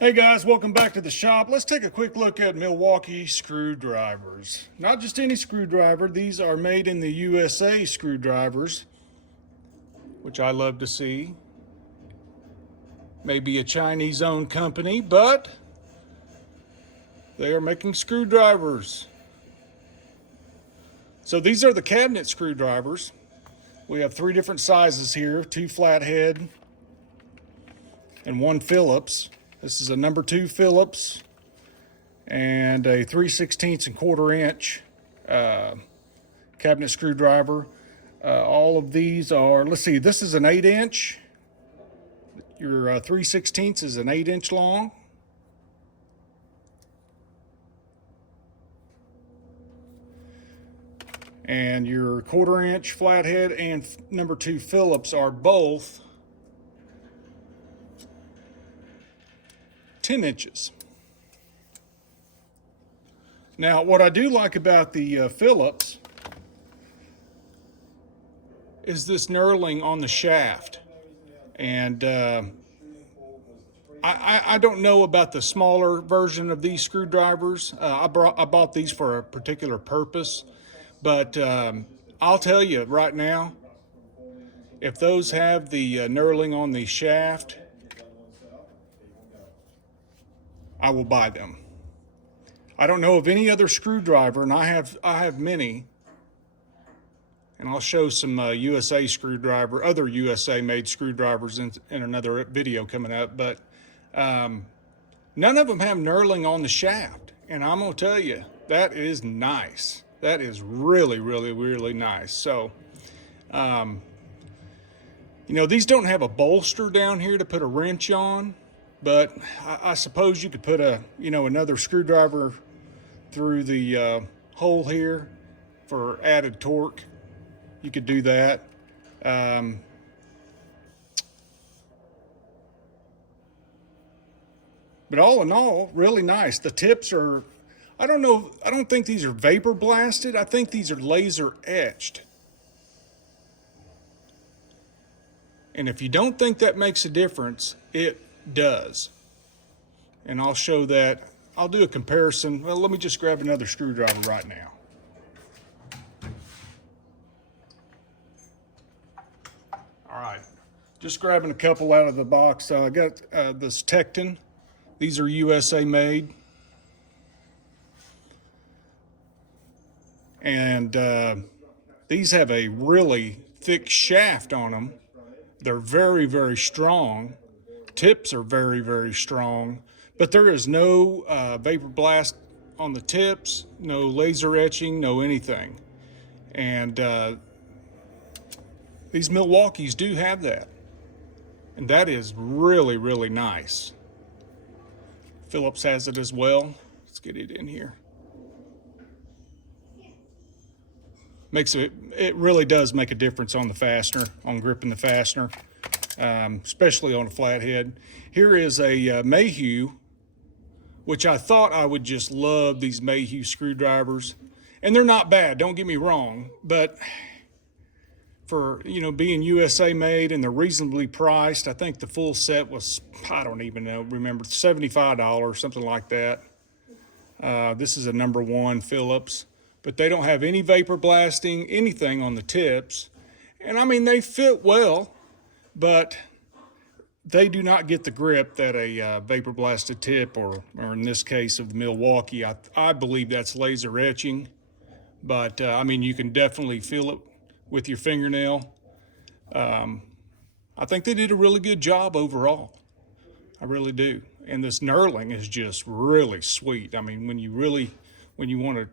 Hey guys, welcome back to the shop. Let's take a quick look at Milwaukee screwdrivers. Not just any screwdriver, these are made in the USA screwdrivers, which I love to see. Maybe a Chinese-owned company, but they are making screwdrivers. So these are the cabinet screwdrivers. We have three different sizes here, two flathead and one Phillips. This is a number 2 Phillips and a 3/16 and 1/4 inch cabinet screwdriver. All of these are, let's see, this is an 8 inch. Your 3/16 is an 8 inch long. And your 1/4 inch flathead and number 2 Phillips are both 10 inches. Now, what I do like about the Phillips is this knurling on the shaft. And I don't know about the smaller version of these screwdrivers. I bought these for a particular purpose. But I'll tell you right now, if those have the knurling on the shaft, I will buy them. I don't know of any other screwdriver, and I have many, and I'll show some USA screwdriver, other USA made screwdrivers in another video coming up, but none of them have knurling on the shaft, and I'm gonna tell you, that is nice. That is really, really, really nice. So, you know, these don't have a bolster down here to put a wrench on, but I suppose you could put another screwdriver through the hole here for added torque. You could do that. But all in all, really nice. The tips are, I don't think these are vapor blasted. I think these are laser etched. And if you don't think that makes a difference, it does. And I'll show that. I'll do a comparison. Well, let me just grab another screwdriver right now. All right, just grabbing a couple out of the box. I got this Tecton. These are USA made. And these have a really thick shaft on them. They're very, very strong. Tips are very, very strong, but there is no vapor blast on the tips, no laser etching, no anything. And these Milwaukees do have that. And that is really, really nice. Phillips has it as well. Let's get it in here. It really does make a difference on the fastener, on gripping the fastener, especially on a flathead. Here is a Mayhew, which I thought I would just love these Mayhew screwdrivers. And they're not bad, don't get me wrong, but for, being USA made and they're reasonably priced, I think the full set was, I don't even remember, $75, something like that. This is a number 1 Phillips. But they don't have any vapor blasting, anything on the tips. And I mean, they fit well, but they do not get the grip that a vapor blasted tip, or in this case of the Milwaukee, I believe that's laser etching. But I mean, you can definitely feel it with your fingernail. I think they did a really good job overall. I really do. And this knurling is just really sweet. I mean, when you want to,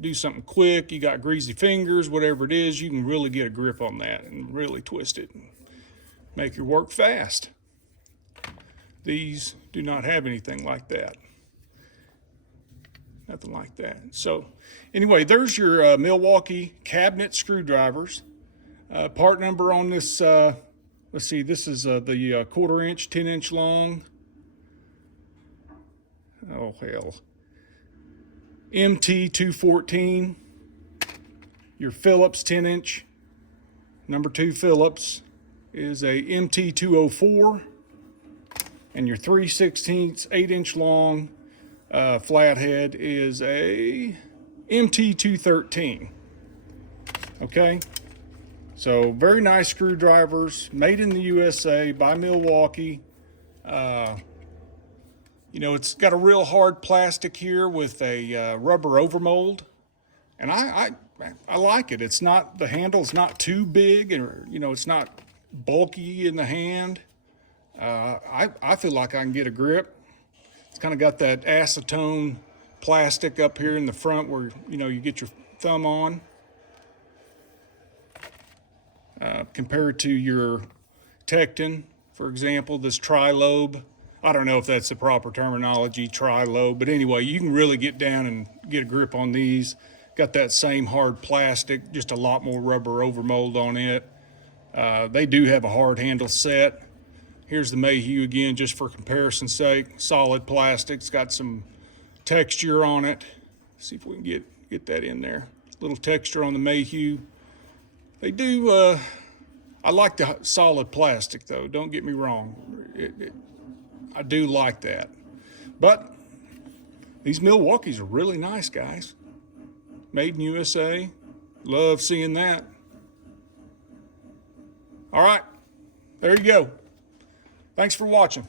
do something quick, you got greasy fingers, whatever it is, you can really get a grip on that and really twist it and make your work fast. These do not have anything like that. Nothing like that. So anyway, there's your Milwaukee cabinet screwdrivers. Part number on this, let's see, this is the 1/4 inch, 10 inch long. Oh, hell. MT214, your Phillips 10 inch, number 2 Phillips is a MT204, And your 3/16 8-inch long flathead is a MT213. Okay, so very nice screwdrivers, made in the USA by Milwaukee. You know, it's got a real hard plastic here with a rubber overmold, and I like it. It's not, the handle's not too big, or you know, it's not bulky in the hand. I feel like I can get a grip. It's kind of got that acetone plastic up here in the front where, you know, you get your thumb on. Compared to your Tecton, for example, this tri-lobe. I don't know if that's the proper terminology, tri-lobe, but anyway, you can really get down and get a grip on these. Got that same hard plastic, just a lot more rubber overmold on it. They do have a hard handle set. Here's the Mayhew again, just for comparison's sake. Solid plastic, it's got some texture on it. See if we can get that in there. Little texture on the Mayhew. They do, I like the solid plastic though, don't get me wrong. I do like that. But these Milwaukees are really nice, guys. Made in USA. Love seeing that. All right, there you go. Thanks for watching.